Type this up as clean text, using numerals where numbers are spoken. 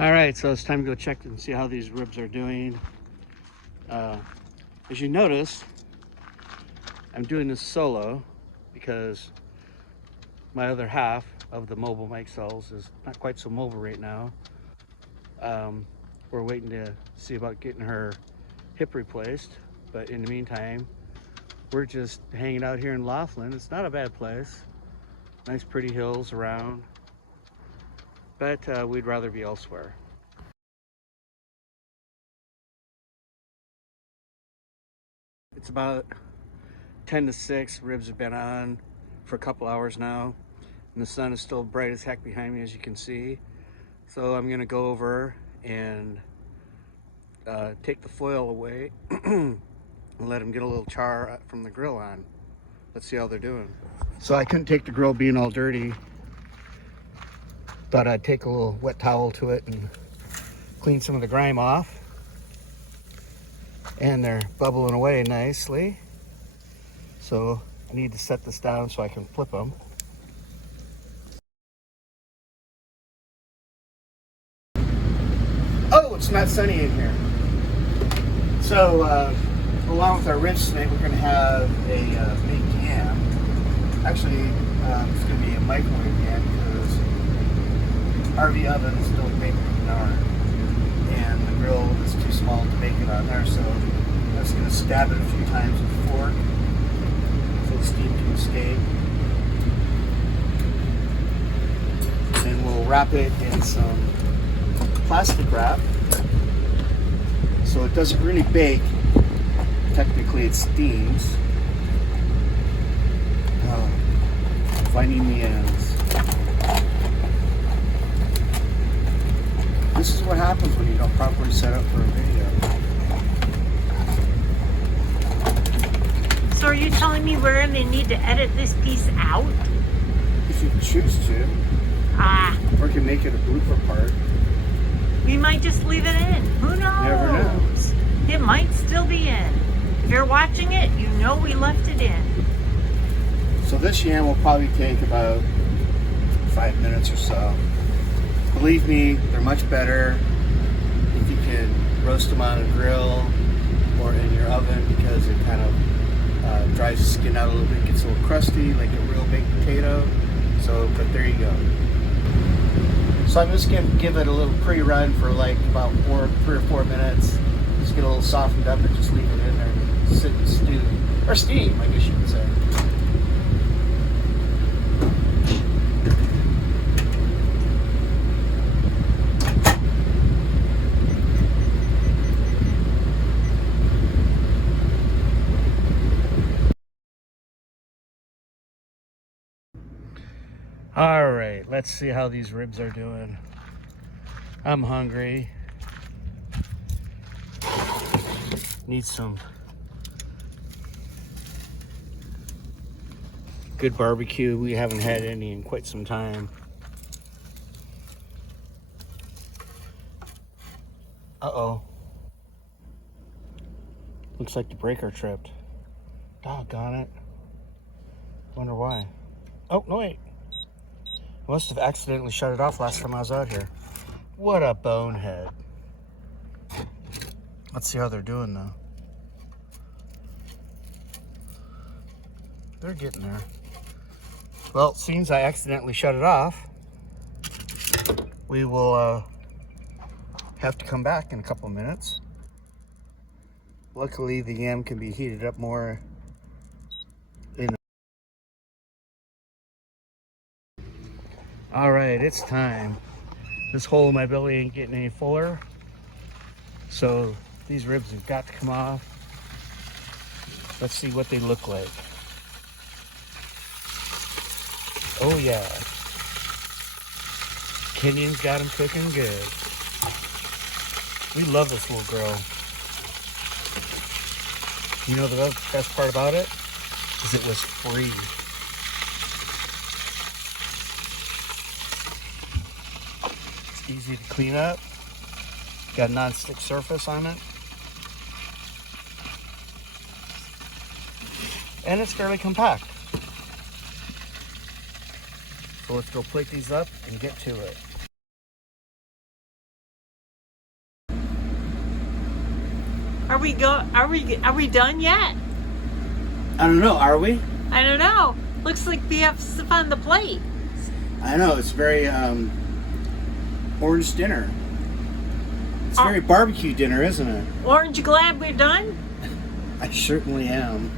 All right, so it's time to go check and see how these ribs are doing. As you notice, I'm doing this solo because my other half of the mobile mic cells is not quite so mobile right now. We're waiting to see about getting her hip replaced, but in the meantime, we're just hanging out here in Laughlin. It's not a bad place. Nice pretty hills around, but we'd rather be elsewhere. It's about 10 to 6. Ribs have been on for a couple hours now, and the sun is still bright as heck behind me, as you can see. So I'm gonna go over and take the foil away and let them get a little char from the grill on. Let's see how they're doing. So I couldn't take the grill being all dirty. Thought I'd take a little wet towel to it and clean some of the grime off. And they're bubbling away nicely. So I need to set this down so I can flip them. Oh, it's not sunny in here. So along with our ribs tonight, we're going to have a baked yam. Actually, it's going to be a microwave yam because RV ovens don't make it in our, and the grill is too small to make it on there. So I'm just going to stab it a few times with a fork so the steam can escape. And we'll wrap it in some plastic wrap so it doesn't really bake. Technically it steams. Finding the ends. This is what happens when you don't properly set up for a video. So are you telling me we're going to need to edit this piece out? If you choose to. Or you can make it a blooper part. We might just leave it in. Who knows? Never know. It might still be in. If you're watching it, you know we left it in. So this yam will probably take about 5 minutes or so. Believe me, they're much better if you can roast them on a grill or in your oven because it kind of dries the skin out a little bit, gets a little crusty like a real baked potato. So, but there you go. So I'm just going to give it a little pre-run for like about 3 or 4 minutes. Just get a little softened up and just leave it in there to sit and stew. Or steam, I guess you could say. All right, let's see how these ribs are doing. I'm hungry. Need some good barbecue. We haven't had any in quite some time. Uh-oh. Looks like the breaker tripped. Doggone it. Wonder why. Oh, no, wait. I must have accidentally shut it off last time I was out here. What a bonehead. Let's see how they're doing though. They're getting there. Well, since I accidentally shut it off, we will have to come back in a couple of minutes. Luckily, the yam can be heated up more in. All right, it's time. This hole in my belly ain't getting any fuller, so these ribs have got to come off. Let's see what they look like. Oh yeah, Kenyon's got them cooking good. We love this little girl. You know the best part about it is it was free. It's easy to clean up. Got a non-stick surface on it. And it's fairly compact. So let's go plate these up and get to it. Are we done yet? I don't know. Are we? I don't know. Looks like we have stuff on the plate. I know. It's very orange dinner. It's very barbecue dinner, isn't it? Aren't you glad we're done? I certainly am.